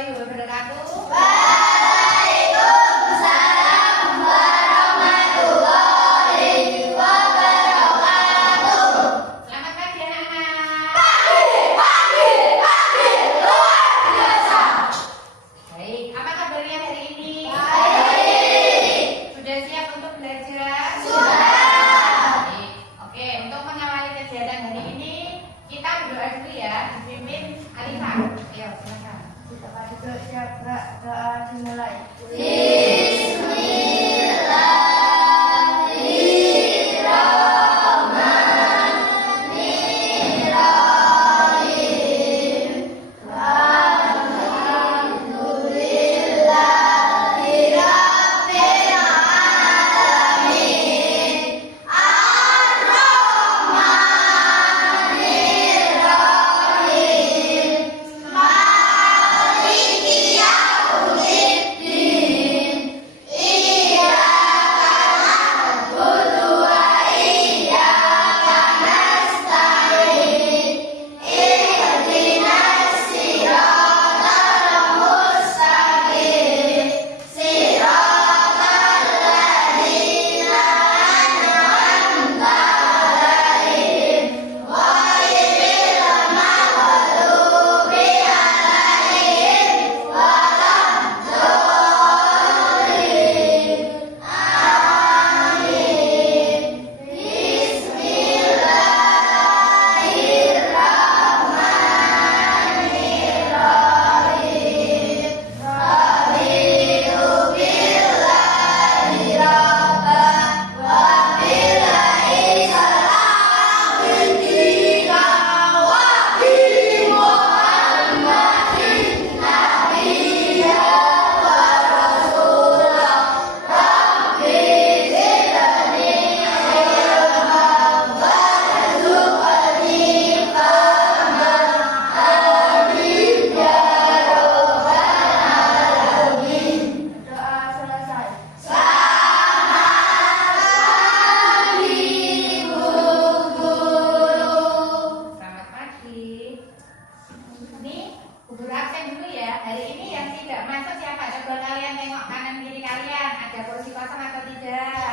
warahmatullahi wabarakatuh. Waalaikumsalam warahmatullahi wabarakatuh. Selamat pagi anak-anak. Pagi, luar biasa. Baik, apa kabarnya hari ini? Baik. Sudah siap untuk belajar? Sudah. Baik. Oke, untuk mengawali kegiatan hari ini kita berdoa dulu ya, dipimpin Alifah. Ayo, silakan. Kita kasih doa dimulai. Selamat pagi. Ini guru absen dulu ya. Hari ini yang tidak masuk siapa? Coba kalian tengok kanan kiri kalian. Ada kursi kosong atau tidak?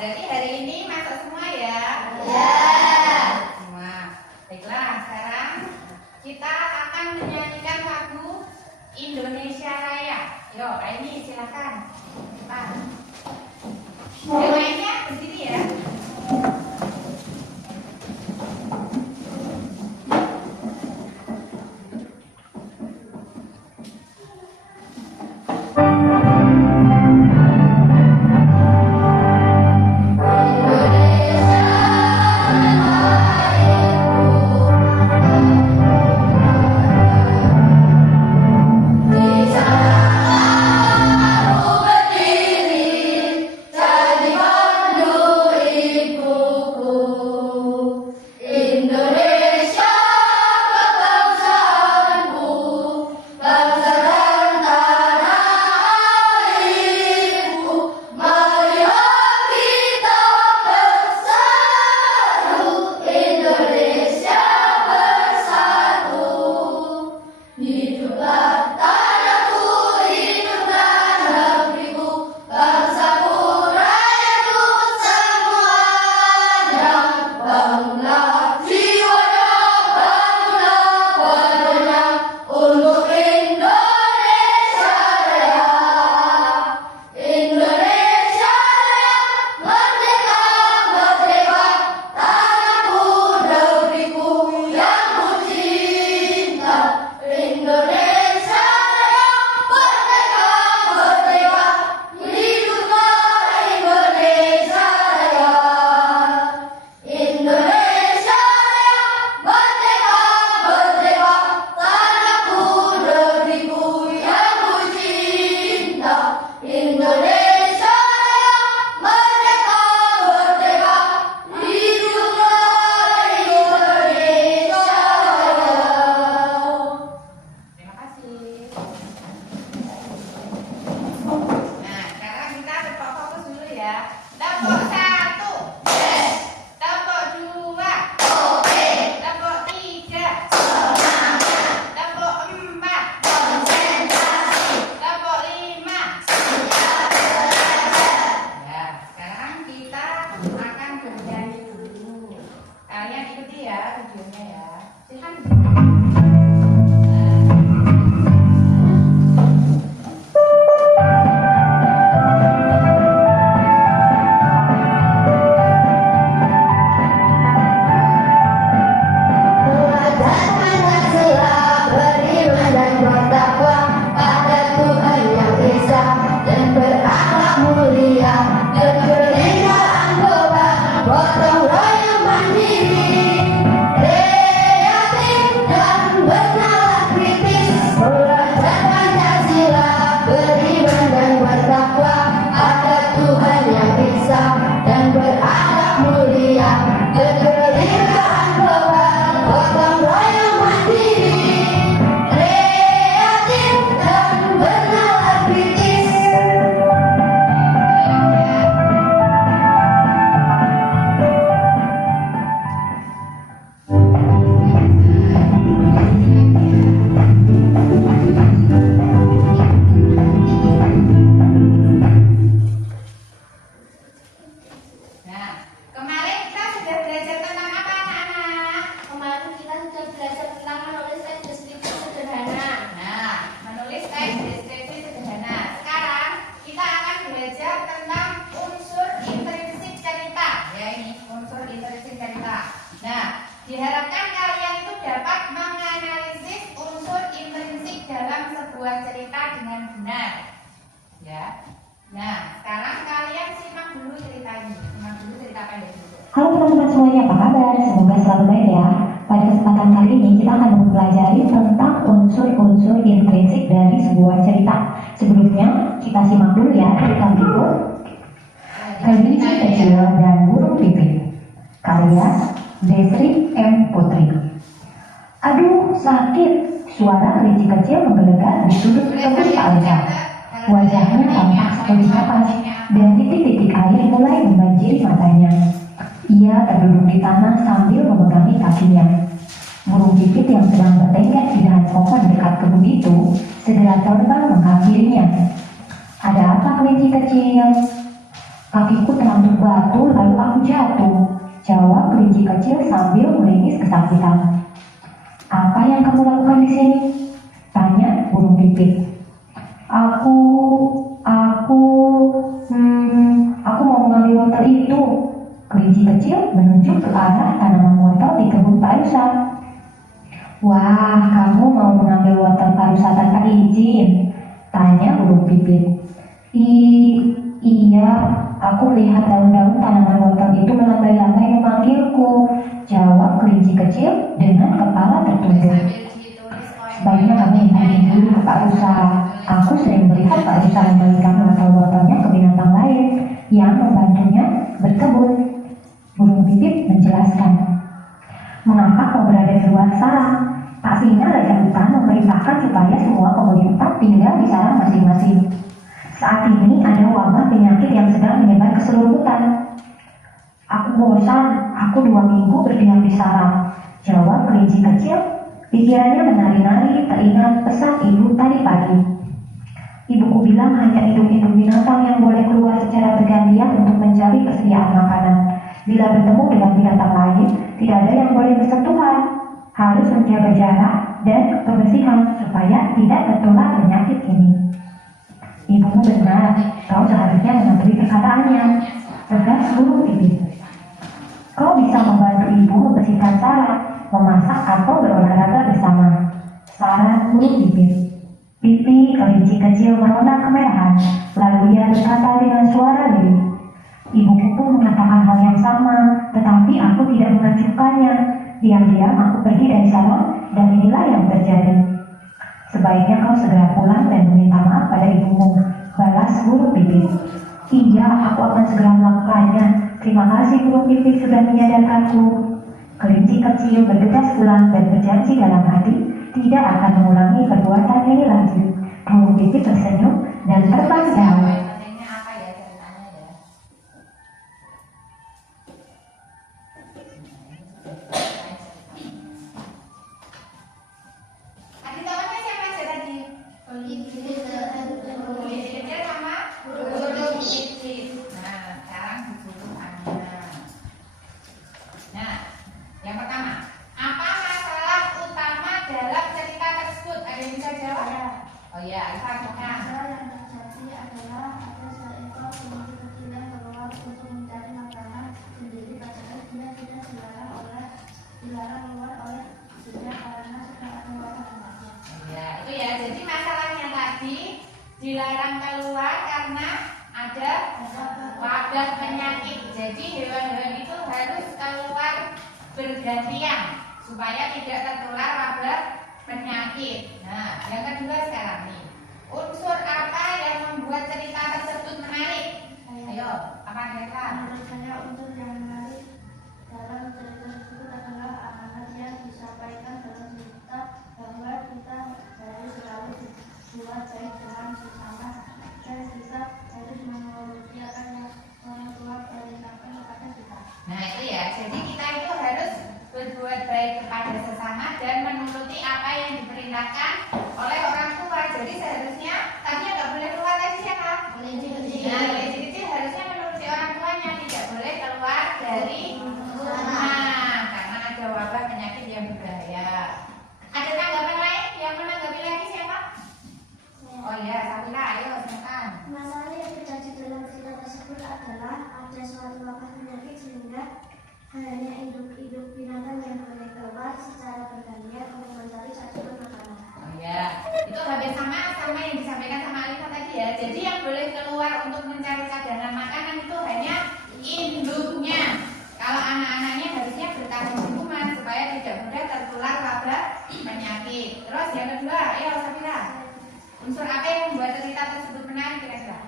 Berarti hari ini masuk semua ya? Semua. Baiklah, sekarang kita akan menyanyikan lagu Indonesia Raya. Yo, ini silakan. Cepat. Yang lainnya berdiri ya. Jadi bernalar kritis, belajar Pancasila, beriman dan bertakwa pada Tuhan yang Esa dan beradab mulia, keterlibat global, gotong royong mandiri, kreatif dan bernalar kritis. Nah, kemarin kita sudah belajar tentang apa anak-anak? Kemarin kita sudah belajar tentang menulis teks deskripsi sederhana. Nah, menulis teks deskripsi sederhana. Sekarang kita akan belajar tentang unsur intrinsik cerita. Ya, ini unsur intrinsik cerita. Nah, diharapkan kalian itu dapat menganalisis unsur intrinsik dalam sebuah cerita dengan benar. Ya. Nah, sekarang kalian simak dulu ceritanya. Simak dulu cerita pendek dulu. Halo teman-teman semuanya, apa kabar? Semoga selalu baik ya. Pada kesempatan kali ini kita akan mempelajari tentang unsur-unsur intrinsik dari sebuah cerita. Sebelumnya kita simak dulu ya cerita berikut. Kelinci Kecil dan Burung Pipit, karya Desri M. Putri. Aduh, sakit. Suara kelinci kecil menggelegar di sudut kebun Pak Eka. Wajahnya tampak seperti kapas dan titik-titik air mulai membanjiri matanya. Ia terduduk di tanah sambil memegangi kakinya. Burung pipit yang sedang bertengger di dahan pohon dekat kebun itu segera terbang menghampirinya. Ada apa kelinci kecil? Kakiku terangkut batu lalu aku jatuh, jawab kelinci kecil sambil meringis kesakitan. Apa yang kamu lakukan di sini? Tanya burung pipit. Aku mau mengambil wortel itu. Kelinci kecil menunjuk ke arah tanaman wortel di kebun Pak Rusa. Wah, kamu mau mengambil wortel Pak Rusa tanpa izin? Tanya burung pipit. Iya, aku lihat daun-daun tanaman wortel itu melambai-lambai memanggilku, jawab kelinci kecil dengan kepala tertunduk. Sebaiknya kamu izin dulu ke Pak Rusa. Aku sering melihat Pak Rusa membagikan wortel-wortelnya ke binatang lain yang membantunya berkebun. Burung pipit menjelaskan. Mengapa kau berada di luar sarang? Pastinya Raja Hutan memerintahkan supaya semua penghuni hutan tinggal di sarang masing-masing. Saat ini ada wabah penyakit yang sedang menyebar ke seluruh hutan. Aku bosan, aku 2 minggu berdiam di sarang, jawab kelinci kecil. Pikirannya menari-nari teringat pesan ibu tadi pagi. Ibuku bilang hanya induk-induk binatang yang boleh keluar secara bergantian untuk mencari persediaan makanan. Bila bertemu dengan binatang lain, tidak ada yang boleh bersentuhan. Harus menjaga jarak dan kebersihan supaya tidak tertular penyakit ini. Ibumu benar, kau seharusnya mengaturi perkataannya, tegas burung pipit. Kau bisa membantu ibu membersihkan sarang, memasak atau berolahraga bersama. Saran burung pipit. Pipi kelinci kecil merona kemerahan, lalu ia berkata dengan suara lirih. Ibuku pun mengatakan hal yang sama, tetapi aku tidak mengacuhkannya. Diam-diam aku pergi dari salon dan inilah yang terjadi. Sebaiknya kau segera pulang dan meminta maaf pada ibumu, balas burung pipit. Iya, aku akan segera melakukannya. Terima kasih burung pipit sudah menyadarkanku. Kelinci kecil bergegas pulang dan berjanji dalam hati tidak akan mengulangi perbuatan ini lagi. Burung pipit tersenyum dan terbang jauh. Pentingnya apa ya ceritanya ya? Adik kawannya siapa aja tadi? Kelinci kecil sama burung pipit. Nah, sekarang disuruh Anda. Nah, yang pertama, apa masalah utama dalam cerita tersebut? Ada yang bisa jawab? Oh iya, Ivan, Sokan. Masalah yang terjadi adalah ada seekor kelinci kecil yang keluar untuk mencari makanan sendiri, padahal dia tidak dilarang keluar oleh sejak karena sudah ada wabah penyakit. Ya, itu ya. Jadi masalahnya tadi dilarang keluar karena ada wabah penyakit. Jadi hewan-hewan itu harus keluar bergantian supaya tidak tertular wabah penyakit. Nah, yang kedua sekarang nih. Unsur apa yang membuat cerita tersebut menarik? Ayo, apa kira-kira? Menurut saya unsur yang menarik dalam cerita tersebut adalah amanat yang disampaikan dalam cerita bahwa kita harus selalu berbuat baik dengan sesama dan kita harus menuruti apa yang orang tua perintahkan kepada kita. Nah itu ya, jadi kita itu harus berbuat baik kepada sesama dan menuruti apa yang diperintahkan oleh orang tua. Jadi seharusnya tadinya nggak boleh keluar tadi ya kak? Boleh kecil. Nah, boleh kecil harusnya menuruti orang tuanya, tidak boleh keluar dari rumah karena ada wabah penyakit yang berbahaya. Ada tanggapan lain yang menanggapi lagi siapa? Oh iya, Safira, ayo silakan. Masalah yang terjadi dalam cerita tersebut adalah ada suatu wabah penyakit sehingga hanya induk-induk binatang yang boleh keluar secara bergantian untuk mencari cadangan makanan. Oh ya, itu hampir sama yang disampaikan sama Alisa tadi ya. Jadi yang boleh keluar untuk mencari cadangan makanan itu hanya induknya. Kalau anak-anaknya harusnya bertahan di rumah supaya tidak mudah tertular wabah penyakit. Terus yang kedua, ayo Safira. Unsur apa yang membuat cerita tersebut menarik kira-kira?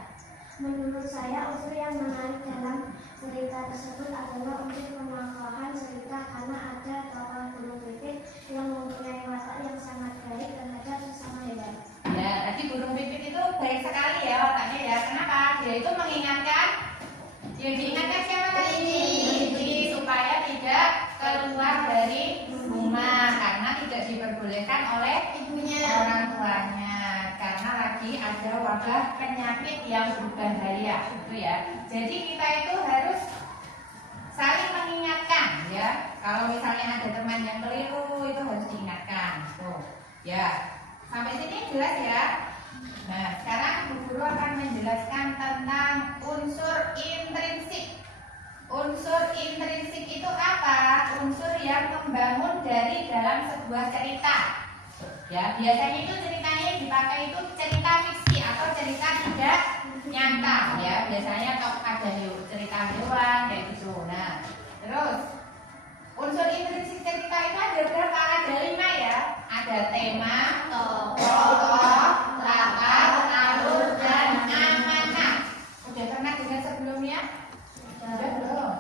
Menurut saya, unsur yang menarik dalam cerita tersebut adalah unsur pemahaman cerita karena ada tokoh burung pipit yang mempunyai watak yang sangat baik terhadap sesama hewan. Ya, tadi burung pipit itu baik sekali ya wataknya ya. Kenapa? Dia itu mengingatkan, yang diingatkan siapa tadi? Ini supaya tidak keluar dari rumah karena tidak diperbolehkan oleh ibunya, orang tuanya. Karena lagi ada wabah penyakit yang berbahaya, gitu ya. Jadi kita itu harus saling mengingatkan, ya. Kalau misalnya ada teman yang keliru, itu harus diingatkan. Tuh, ya. Sampai sini jelas ya. Nah, sekarang Bu Guru akan menjelaskan tentang unsur intrinsik. Unsur intrinsik itu apa? Unsur yang membangun dari dalam sebuah cerita. Ya, biasanya itu ceritanya dipakai itu cerita fiksi atau cerita tidak nyata ya. Biasanya ada cerita hewan kayak gitu. Nah, terus unsur intrinsik cerita itu ada berapa? Ada 5 ya. Ada tema, tokoh, latar, alur, dan amanat. Udah pernah dengar sebelumnya? Sudah belum?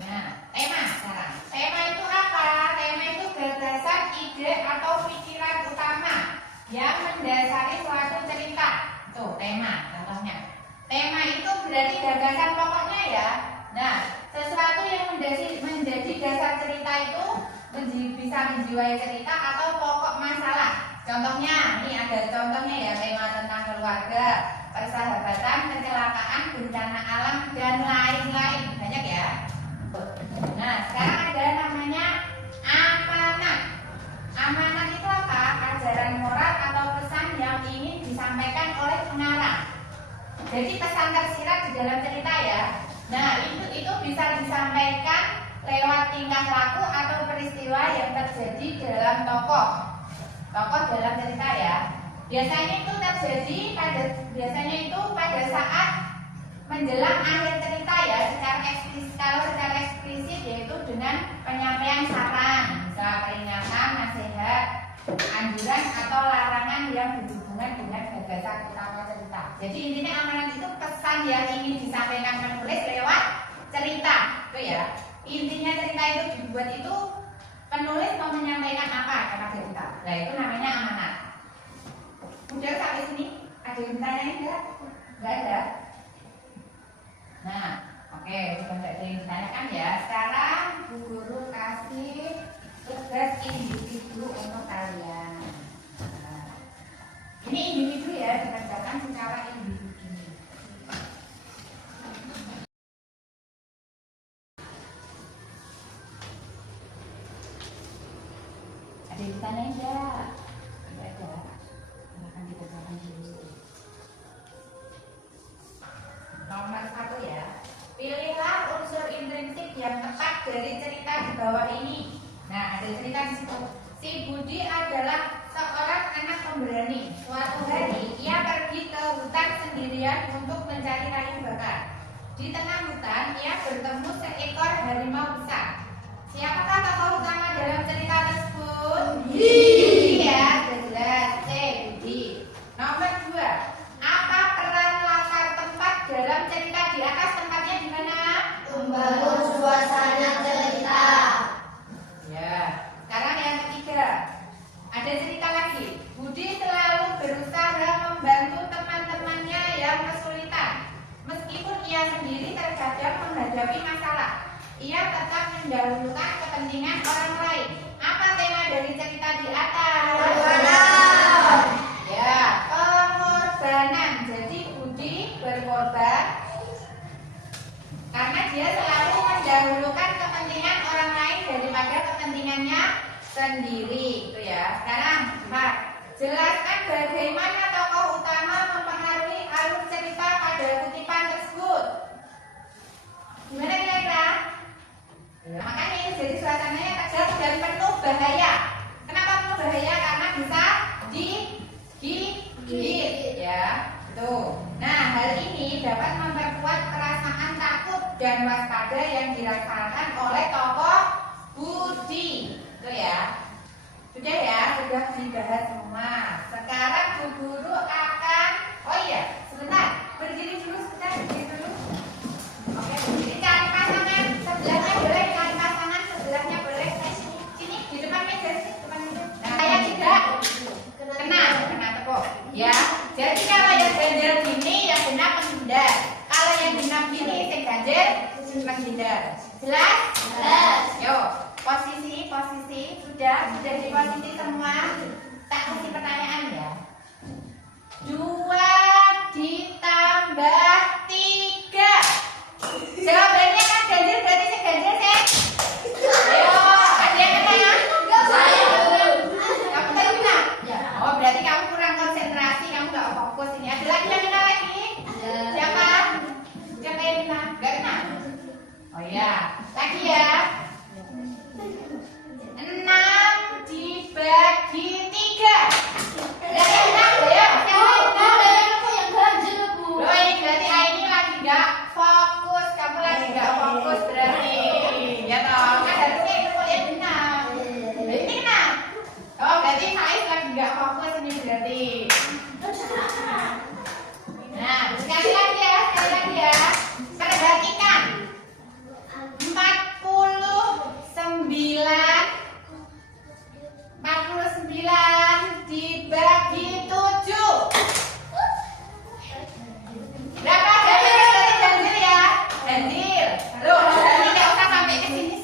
Nah, tema sekarang. Tema itu apa? Tema itu berdasar ide atau pikiran utama yang mendasari suatu cerita. Tuh, tema contohnya. Tema itu berarti gagasan pokoknya ya. Nah, sesuatu yang menjadi dasar cerita itu bisa menjiwai cerita atau pokok masalah. Contohnya, ini ada contohnya ya, tema tentang keluarga, persahabatan, kecelakaan, bencana alam, dan lain-lain. Banyak ya. Nah, sekarang ada namanya amanat. Amanat itu apa? Ajaran moral atau pesan yang ingin disampaikan oleh pengarang. Jadi pesan tersirat di dalam cerita ya. Nah, itu bisa disampaikan lewat tingkah laku atau peristiwa yang terjadi dalam tokoh dalam cerita ya. Biasanya itu pada saat menjelang akhir cerita ya, kalau secara eksplisit yaitu dengan penyampaian saran, misalnya peringatan, nasihat, anjuran atau larangan yang berhubungan dengan gagasan utama cerita. Jadi intinya amanat itu pesan yang ingin disampaikan penulis lewat cerita, itu ya. Intinya cerita itu dibuat itu penulis mau menyampaikan apa kepada kita. Nah itu namanya amanat. Udah sampai sini? Ada yang bertanya enggak? Enggak ada. Nah, oke, sudah tidak ada yang ditanyakan ya. Sekarang Bu Guru kasih tugas individu untuk kalian. Nah, ini individu ya, dikerjakan secara individu. Ada yang ditanya enggak? Enggak ada. Silahkan dikerjakan dulu. Nomor 1 ya. Pilihlah unsur intrinsik yang tepat dari cerita di bawah ini. Nah, ada cerita di situ. Si Budi adalah seorang anak pemberani. Suatu hari ia pergi ke hutan sendirian untuk mencari kayu bakar. Di tengah hutan ia bertemu seekor harimau besar. Siapakah tokoh utama dalam cerita tersebut? menghadapi masalah. Ia tetap mendahulukan kepentingan orang lain. Apa tema dari cerita di atas? Ya, pengorbanan. Jadi Budi berkorban karena dia selalu mendahulukan kepentingan orang lain daripada kepentingannya sendiri. Itu ya. Sekarang, Pak, jelaskan bagaimana tokoh utama mempengaruhi alur cerita pada kutipan tersebut. Gimana kira-kira? Makanya ini jadi suasananya tegang dan penuh bahaya. Kenapa penuh bahaya? Karena bisa digigit, ya. Tuh. Nah, hal ini dapat memperkuat perasaan takut dan waspada yang dirasakan oleh tokoh Budi. Tuh ya. Sudah ya, sudah dibahas semua. Sekarang Bu Guru akan, oh iya, sebentar, berdiri dulu, sebentar, berdiri dulu. Oke, berdiri, cari pasangan, sebelahnya boleh, cari pasangan, sebelahnya boleh. Sini, di depan meja, depan meja. Nah, saya tidak kena tepuk. Ya, jadi kalau yang ganjil gini, yang genap menghindar. Kalau yang genap gini, yang ganjil menghindar. Jelas? Jelas. Yuk. Posisi sudah di posisi semua. Tak kasih pertanyaan ya. 2 ditambah 3. Jawabannya kan ganjil, berarti saya ganjil sih. Ayo, ada yang kena ya? Kamu tadi kena? Oh, berarti kamu kurang konsentrasi, kamu gak fokus ini. Ada lagi yang kena lagi? Siapa? Siapa yang kena? Gak kena? Oh iya, lagi ya. 6 dibagi 3. Ada yang kena? Ya, Yang ganjil, Bu. loh, ini berarti ini lagi gak fokus. Kamu lagi gak fokus berarti. Ya toh, kan harusnya itu kuliah benar. Ini kena. Oh, berarti Faiz lagi gak fokus ini berarti. Nah, sekali lagi ya. Perhatikan. 49 dibagi 7. Berapa? Ganjil ya? Ganjil. Loh, ini nggak usah sampai ke sini.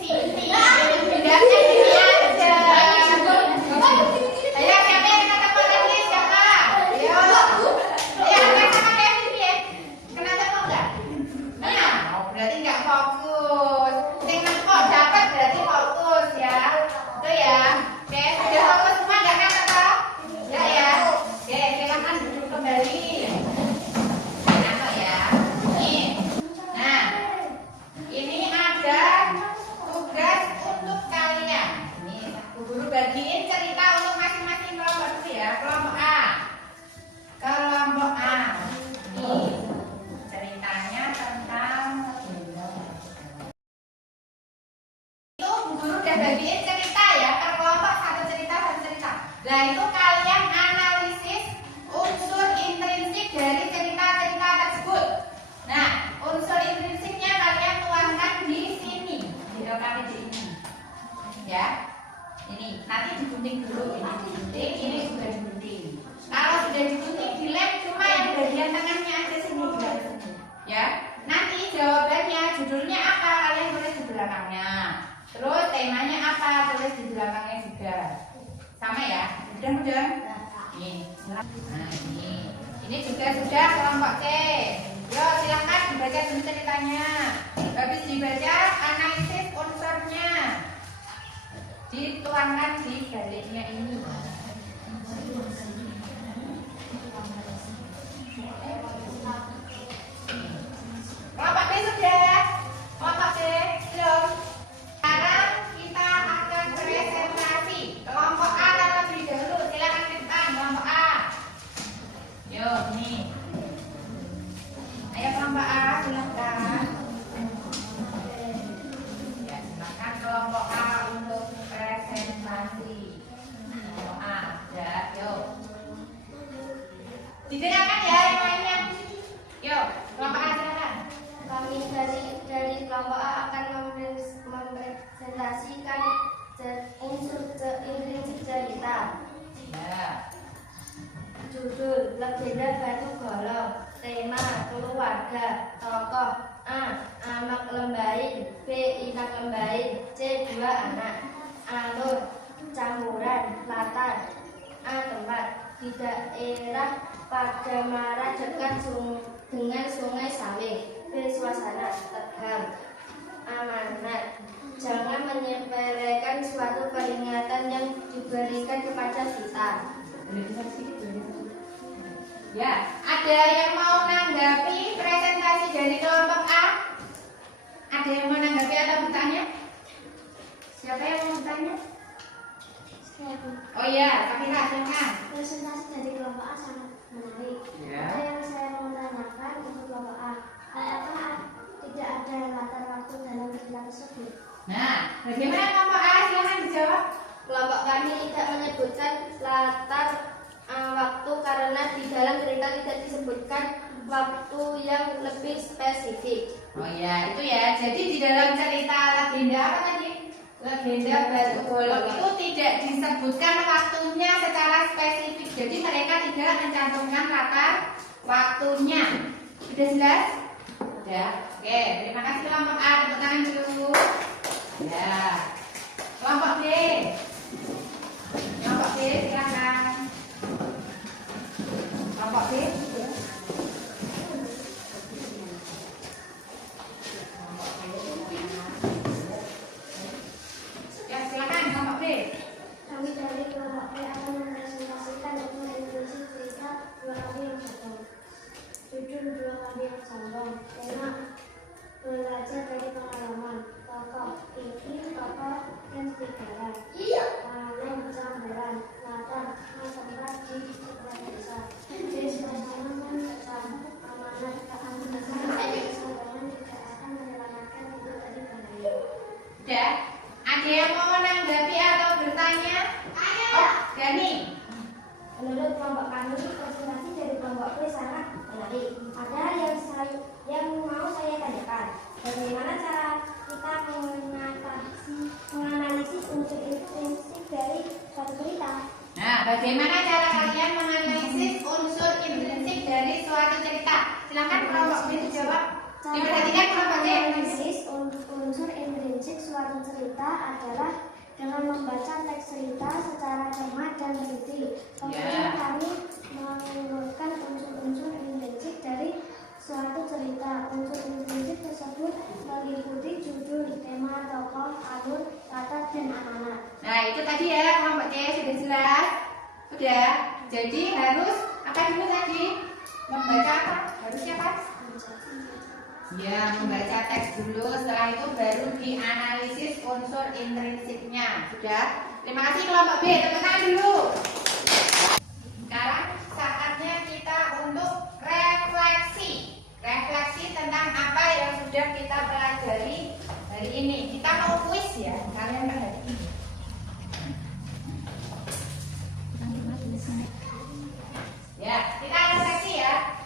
Bedanya gini aja. Ayo, siapa yang kena tepuk tadi? Siapa? Ayo. Ayo, sama Kevin ya. Kena tepuk nggak? Nah, berarti nggak fokus. Sing nempok dapat berarti fokus ya. Itu ya. Oke, sudah fokus semua nggak kena tepuk? Ya. Oke, silakan duduk kembali. Enak ya. Nah, ini ada tugas untuk kalian. Ini Bu Guru bagiin cerita untuk masing-masing kelompok dulu ya. Kelompok A. Ini ceritanya tentang itu Bu Guru udah bagiin cerita ya. Per kelompok satu cerita. Nah, itu kalian analisis unsur intrinsik dari cerita-cerita tersebut. Nah, unsur intrinsiknya kalian tuangkan di sini, di LKPD ini. Ya. Ini nanti digunting dulu, ini digunting, ini sudah digunting. Kalau sudah digunting, dilem cuma yang bagian tengahnya aja sini, di sini. Ya. Nanti jawabannya, judulnya apa, kalian tulis di belakangnya. Terus temanya apa, tulis di belakangnya juga. Sama ya? Mudah-mudahan. Ini. Nah, ini juga sudah kelompok C. Yo, silakan dibaca dulu ceritanya. Habis dibaca, analisis unsurnya. Dituangkan di baliknya ini. Kelompok B sudah. Kelompok C belum. Sekarang kita akan presentasi. Kelompok A terlebih dahulu. Silakan depan kelompok A. Yo, nih. Ayo kelompok A, silakan. Ya, silakan kelompok A untuk presentasi. Kelompok A, ya, yuk. Didengarkan ya yang lainnya. Yuk, kelompok A silakan. Kami dari kelompok A akan mempresentasikan unsur intrinsik cerita. Ya. Judul: Legenda Batu Golong. Tema: keluarga. Tokoh A. A. Lembain, B. Inang lembain, C. 2 anak. A. Nur, campuran, latar. A. Tempat, di daerah Padamara dekat dengan Sungai Saling. B. Suasana, Tegal. Amanat, jangan menyepelekan suatu peringatan yang diberikan kepada kita. Ya, ada yang mau menanggapi presentasi dari kelompok A? Ada yang mau menanggapi atau bertanya? Siapa yang mau bertanya? Oh iya, tapi silakan. Presentasi dari kelompok A sangat menarik. Ya. Ada yang saya mau tanyakan untuk kelompok A. Apakah tidak ada latar waktu dalam cerita tersebut? Nah, bagaimana kelompok A? Silakan dijawab. Kelompok kami tidak menyebutkan latar waktu karena di dalam cerita tidak disebutkan waktu yang lebih spesifik. Oh iya, itu ya. Jadi di dalam cerita legenda apa tadi? Legenda Batu Golok itu tidak disebutkan waktunya secara spesifik. Jadi mereka tidak mencantumkan latar waktunya. Sudah jelas? Sudah. Oke, terima kasih kelompok A. Tepuk tangan dulu. Ya. Kelompok B. Kelompok B silakan. Kelompok B. Ya, silakan kelompok B. Kami dari kelompok B akan mempresentasikan dokumentasi cerita Dua Kali yang Sombong. Judul Dua Kali yang Sombong. Tema belajar dari pengalaman. Tokoh ini tokoh yang serigala. Panen campuran. Latar tempat di sebuah desa. Suasana mencekam. Amanat keamanan. Kesabaran tidak akan menyelamatkan hidup dari bahaya. Sudah. Ada yang mau menanggapi atau bertanya? Oh, Dani. Menurut kelompok kami, presentasi dari kelompok B sangat menarik. Ada yang mau saya tanyakan. Bagaimana cara kita menganalisis unsur intrinsik dari suatu cerita? Nah, bagaimana cara kalian menganalisis unsur intrinsik dari suatu cerita? Silakan kelompok B dijawab. Diperhatikan kelompok B. Menganalisis unsur intrinsik suatu cerita adalah dengan membaca teks cerita secara cermat dan teliti. Kemudian kami mengurutkan unsur-unsur intrinsik dari suatu cerita. Unsur intrinsik tersebut meliputi judul, tema, tokoh, alur, latar, dan amanat. Nah, itu tadi ya kelompok C sudah jelas. Sudah. Jadi harus apa dulu tadi? Membaca apa? Harusnya apa? Ya, membaca teks dulu, setelah itu baru dianalisis unsur intrinsiknya. Sudah? Terima kasih kelompok B, tepuk tangan dulu. Sekarang saatnya kita untuk refleksi. Refleksi tentang apa yang sudah kita pelajari hari ini. Kita mau kuis ya, kalian perhatikan. Ya, kita refleksi ya.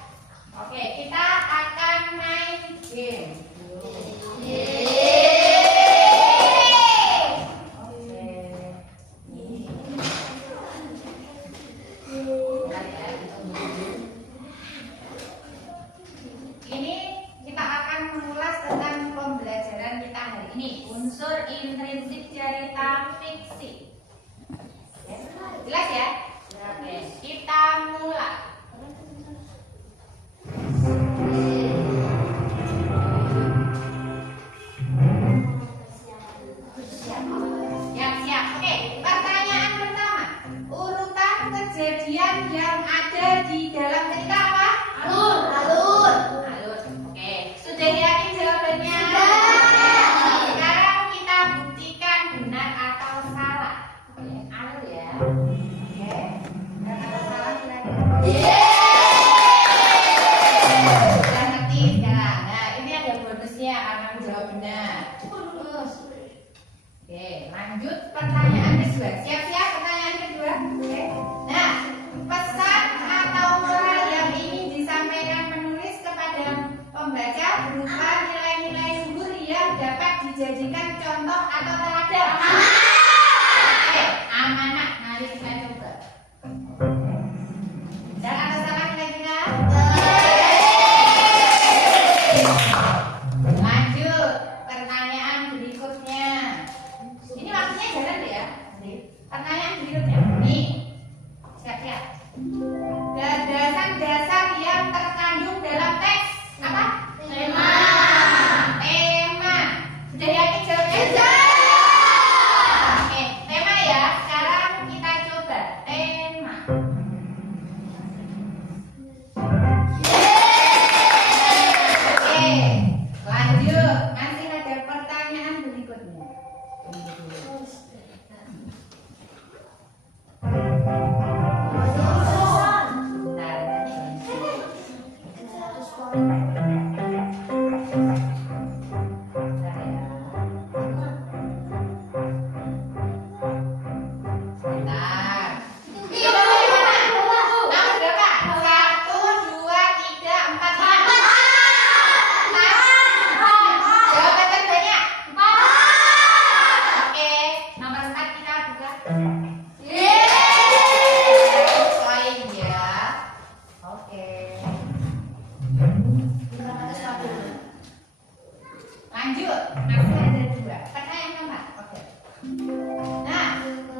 Oke, kita akan main game. Ini kita akan mengulas tentang pembelajaran kita hari ini, unsur intrinsik cerita fiksi. Jelas ya? Oke, kita mulai. Siap-siap. Oke, pertanyaan pertama. Urutan kejadian yang ada di dalam cerita apa? Alur. Oke, sudah yakin jawabannya? Sekarang kita buktikan benar atau salah. Oke, alur ya. Oke, benar atau salah silakan. Sudah ngerti sekarang. Nah, ini ada bonusnya karena menjawab benar. Oke, lanjut pertanyaan kedua. Siap-siap pertanyaan kedua. Oke. Nah, pesan atau moral yang Pertanyaan berikutnya. Nih. Siap-siap. Gagasan dasar yang terkandung dalam teks apa? Tema. Tema. Sudah yakin jawabnya? Oke, tema ya. Sekarang kita coba tema. Oke, lanjut. Masih ada pertanyaan berikutnya. Lanjut, masih ada dua. Pertanyaan keempat. Oke. Nah,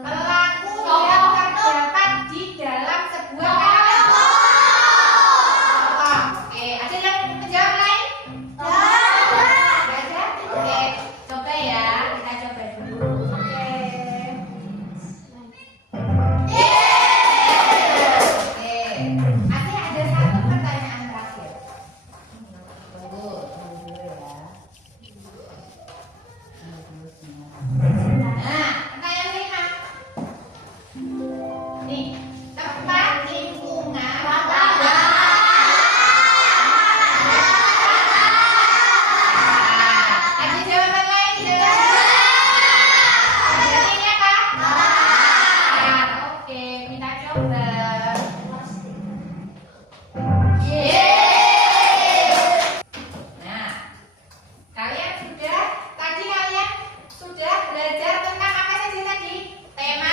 pelaku yang terdapat di dalam sebuah kata. Oke, ada yang menjawab lain? Ada? Oke, coba ya. Kita coba dulu. Oke. Oke, masih ada satu pertanyaan terakhir. Tunggu dulu ya. Nah, pertanyaan kelima. Nih, tempat lingkungan. Ada jawaban lain? Jawaban ini apa? Oke, kita coba. Nah, kalian sudah belajar tentang apa saja tadi? Tema,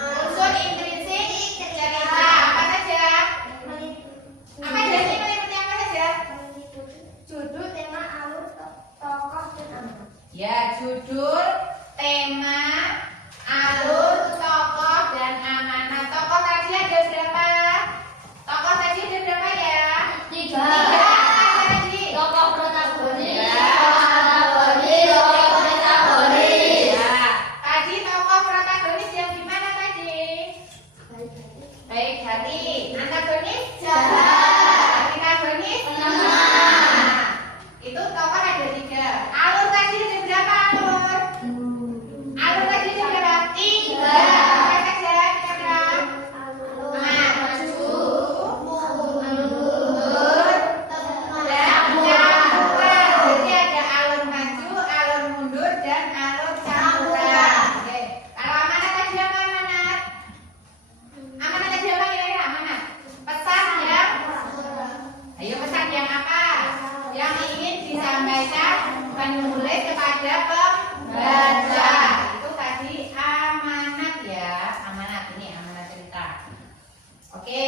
unsur intrinsik, cerita, apa saja? Apa jadi meliputi apa saja? Judul, tema, alur, tokoh, dan amanat. Ya, judul, tema, alur, tokoh, dan amanat. Tokoh tadi ada berapa? Tokoh tadi ada berapa ya? Tiga. Apa tadi? Tokoh protagonis. Ya, tadi tokoh protagonis yang gimana tadi? Baik hati. Antagonis? Jahat. Antagonis? Lemah. Itu tokoh ada tiga. Alur tadi ada berapa alur? Alur tadi ada berapa? Tiga. Apa saja kira-kira? Nah, maju, mundur, dan campuran. Jadi ada alur maju, alur mundur, dan alur campuran. Oke. Kalau amanat tadi apa amanat? Amanat tadi apa kira-kira amanat? Pesan yang, ayo pesan yang apa? Yang ingin disampaikan penulis kepada pembaca. Itu tadi amanat ya. Amanat ini amanat cerita. Oke,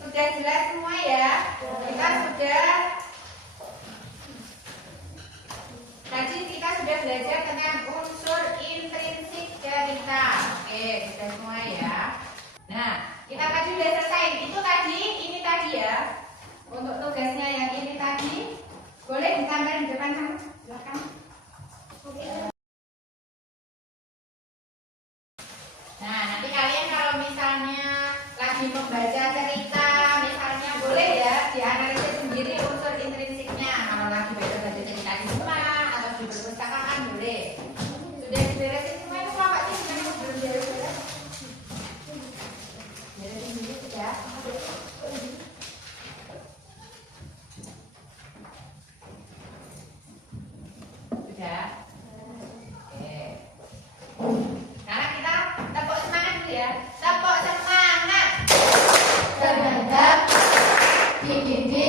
sudah jelas semua ya. Kita sudah belajar tentang unsur intrinsik cerita. Oke, sudah semua ya. Nah, kita tadi sudah selesai. Itu tadi, ini tadi ya. Untuk tugasnya yang ini tadi, boleh ditambah di depan kamu. Silakan. Nah, nanti kalian kalau misalnya lagi membaca cerita, misalnya boleh ya dianalisis sendiri unsur intrinsiknya. Kalau lagi baca cerita di rumah atau di perpustakaan boleh. Sudah diberesin semua itu Pak sih? Belum beres-beres. Beresin dulu sudah. Sudah. Oke. Sekarang kita tepuk semangat dulu ya. Tepuk semangat. Terhadap dididik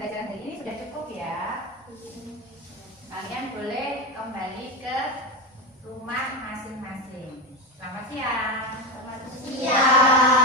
pembelajaran hari ini sudah cukup ya. Kalian boleh kembali ke rumah masing-masing. Selamat siang. Siang.